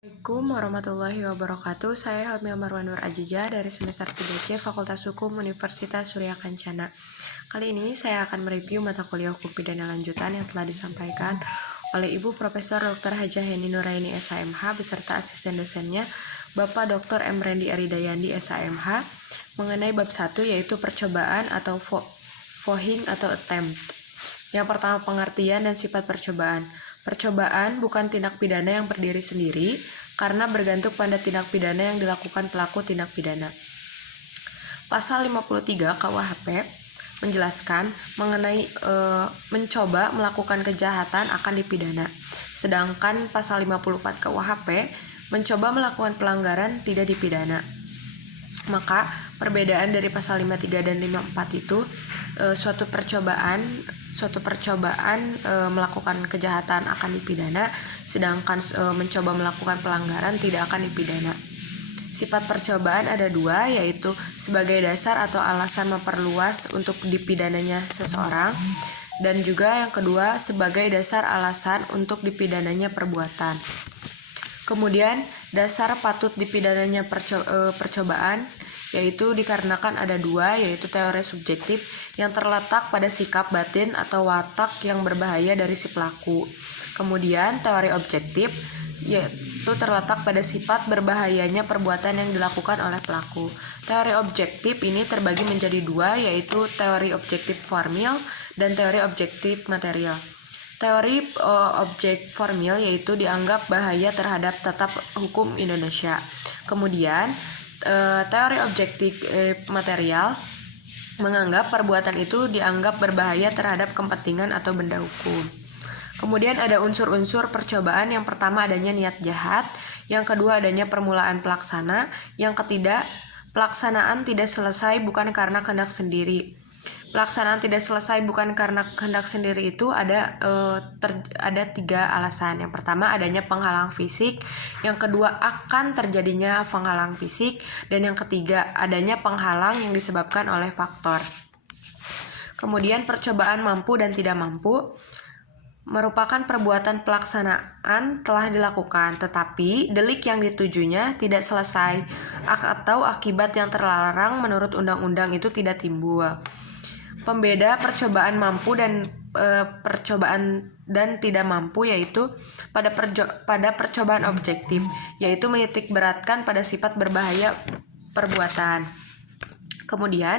Assalamualaikum warahmatullahi wabarakatuh. Saya Helmi Marwan Nur Ajija dari semester 3C Fakultas Hukum Universitas Surya Kencana. Kali ini saya akan mereview mata kuliah Hukum Pidana Lanjutan yang telah disampaikan oleh Ibu Profesor Dr. Hajah Heni Nuraini SHMH beserta asisten dosennya Bapak Dr. M. Rendi Aridayandi SHMH mengenai bab 1 yaitu percobaan atau vohing atau attempt. Yang pertama, pengertian dan sifat percobaan. Percobaan bukan tindak pidana yang berdiri sendiri karena bergantung pada tindak pidana yang dilakukan pelaku tindak pidana. Pasal 53 KUHP menjelaskan mengenai mencoba melakukan kejahatan akan dipidana. Sedangkan pasal 54 KUHP mencoba melakukan pelanggaran tidak dipidana. Maka perbedaan dari pasal 53 dan 54 itu suatu percobaan melakukan kejahatan akan dipidana, sedangkan mencoba melakukan pelanggaran tidak akan dipidana. Sifat percobaan ada dua, yaitu sebagai dasar atau alasan memperluas untuk dipidananya seseorang, dan juga yang kedua sebagai dasar alasan untuk dipidananya perbuatan. Kemudian dasar patut dipidananya percobaan yaitu dikarenakan ada dua, yaitu teori subjektif yang terletak pada sikap batin atau watak yang berbahaya dari si pelaku. Kemudian teori objektif yaitu terletak pada sifat berbahayanya perbuatan yang dilakukan oleh pelaku. Teori objektif ini terbagi menjadi dua, yaitu teori objektif formil dan teori objektif material. Teori objek formil yaitu dianggap bahaya terhadap tata hukum Indonesia. Kemudian teori objektif material menganggap perbuatan itu dianggap berbahaya terhadap kepentingan atau benda hukum. Kemudian ada unsur-unsur percobaan. Yang pertama adanya niat jahat, yang kedua adanya permulaan pelaksana, yang ketiga pelaksanaan tidak selesai bukan karena kehendak sendiri. Pelaksanaan tidak selesai bukan karena kehendak sendiri itu ada tiga alasan. Yang pertama adanya penghalang fisik, yang kedua akan terjadinya penghalang fisik, dan yang ketiga adanya penghalang yang disebabkan oleh faktor. Kemudian percobaan mampu dan tidak mampu merupakan perbuatan pelaksanaan telah dilakukan, tetapi delik yang ditujunya tidak selesai atau akibat yang terlarang menurut undang-undang itu tidak timbul. Pembeda percobaan mampu dan percobaan dan tidak mampu yaitu pada percobaan objektif, yaitu menitik beratkan pada sifat berbahaya perbuatan. Kemudian